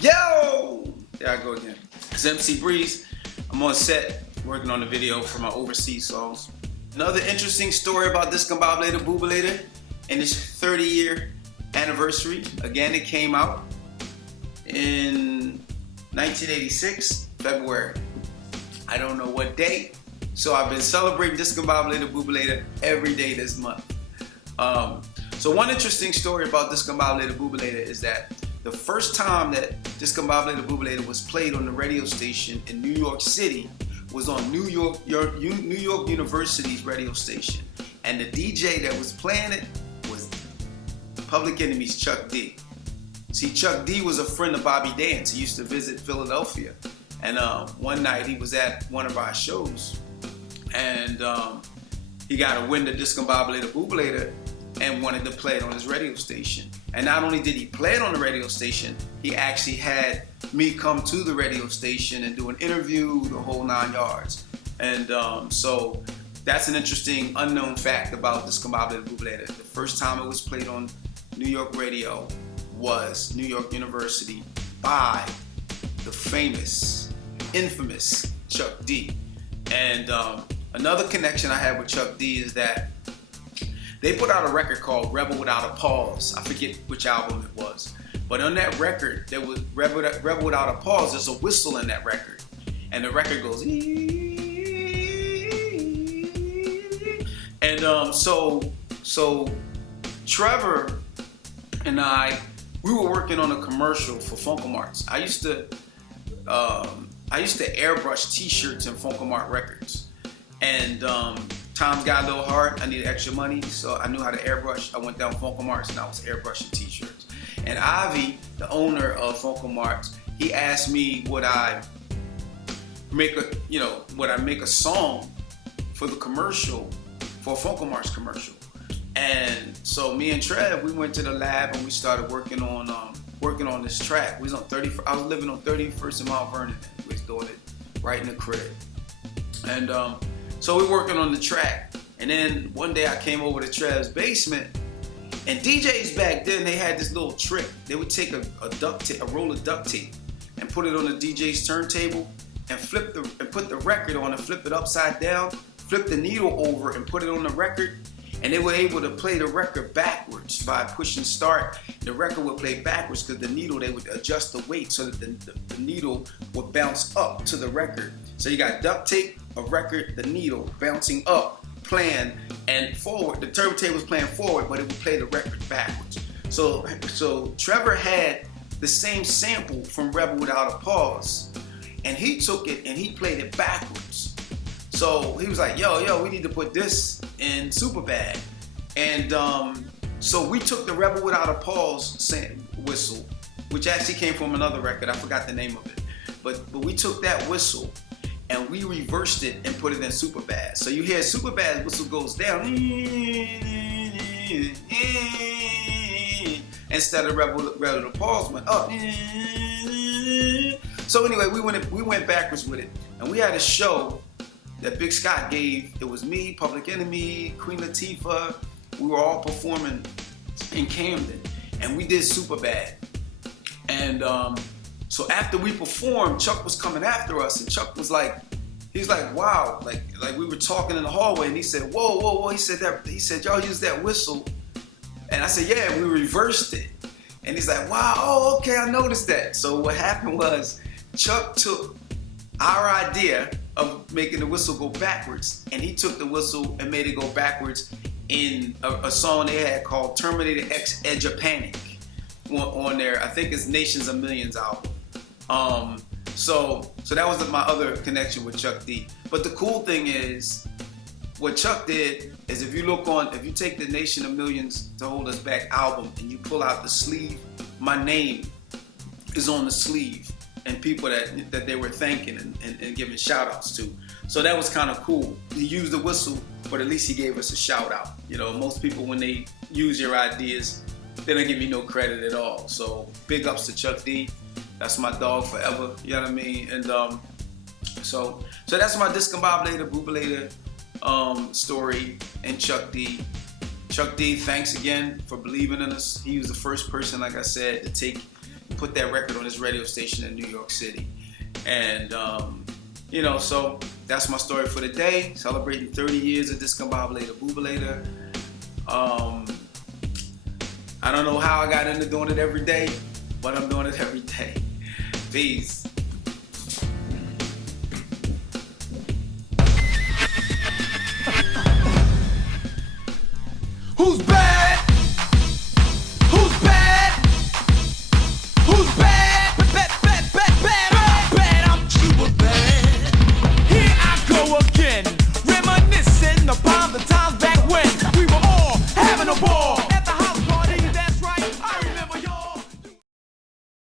Yo! There I go again. It's MC Breeze. I'm on set working on the video for my overseas songs. Another interesting story about Discombobulatorbubalator and its 30-year anniversary. Again, it came out in 1986, February. I don't know what date. So I've been celebrating Discombobulatorbubalator every day this month. So one interesting story about Discombobulatorbubalator is that the first time that Discombobulatorbubalator was played on the radio station in New York City was on New York University's radio station. And the DJ that was playing it was Public Enemy's Chuck D. See, Chuck D was a friend of Bobby Dance. He used to visit Philadelphia. And one night he was at one of our shows. And he got a wind of Discombobulatorbubalator and wanted to play it on his radio station. And not only did he play it on the radio station, he actually had me come to the radio station and do an interview, the whole 9 yards. And so that's an interesting unknown fact about Discombobulatorbubalator. The first time it was played on New York radio was New York University by the famous, infamous Chuck D. And another connection I had with Chuck D is that they put out a record called Rebel Without a Pause. I forget which album it was. But on that record, there was Rebel Without a Pause, there's a whistle in that record. And the record goes, and so Trevor and we were working on a commercial for Funkomarts. I used to airbrush t-shirts in Funkomart records. And times got a little hard. I needed extra money, so I knew how to airbrush. I went down Funkomarts and I was airbrushing t-shirts. And Ivy, the owner of Funkomarts, he asked me would I make a song for the commercial, for a Funkomarts commercial. And so me and Trev, we went to the lab and we started working on this track. We was on I was living on 31st and Mount Vernon. We was doing it right in the crib. And so we're working on the track. And then one day I came over to Trev's basement, and DJs back then, they had this little trick. They would take a roll of duct tape and put it on the DJ's turntable and put the record on and flip it upside down, flip the needle over and put it on the record. And they were able to play the record backwards by pushing start. The record would play backwards because the needle, they would adjust the weight so that the needle would bounce up to the record. So you got duct tape, a record, the needle bouncing up, playing, and forward. The turntable was playing forward, but it would play the record backwards. So Trevor had the same sample from Rebel Without a Pause, and he took it and he played it backwards. So he was like, yo, we need to put this in Superbad. And so we took the Rebel Without a Pause whistle, which actually came from another record. I forgot the name of it. But we took that whistle and we reversed it and put it in Superbad. So you hear Superbad's whistle goes down instead of Rebel Without a Pause went up. So anyway, we went backwards with it. And we had a show that Big Scott gave. It was me, Public Enemy, Queen Latifah. We were all performing in Camden, and we did Superbad. And so after we performed, Chuck was coming after us, and Chuck was like, he's like, wow, like we were talking in the hallway, and he said, whoa. He said, y'all use that whistle, and I said, yeah, we reversed it. And he's like, wow, oh, okay, I noticed that. So what happened was, Chuck took our idea of making the whistle go backwards, and he took the whistle and made it go backwards in a song they had called Terminator X Edge of Panic on their, I think it's Nations of Millions album. So that was my other connection with Chuck D. But the cool thing is, what Chuck did is if you take the Nation of Millions to Hold Us Back album and you pull out the sleeve, my name is on the sleeve. And people that they were thanking and giving shout outs to. So that was kind of cool. He used the whistle, but at least he gave us a shout out. You know, most people when they use your ideas, they don't give me no credit at all. So big ups to Chuck D. That's my dog forever, you know what I mean? And so that's my Discombobulatorbubalator story and Chuck D. Chuck D, thanks again for believing in us. He was the first person, like I said, to take put that record on this radio station in New York City. And you know, so that's my story for the day. Celebrating 30 years of Discombobulatorbubalator. I don't know how I got into doing it every day, but I'm doing it every day. Peace.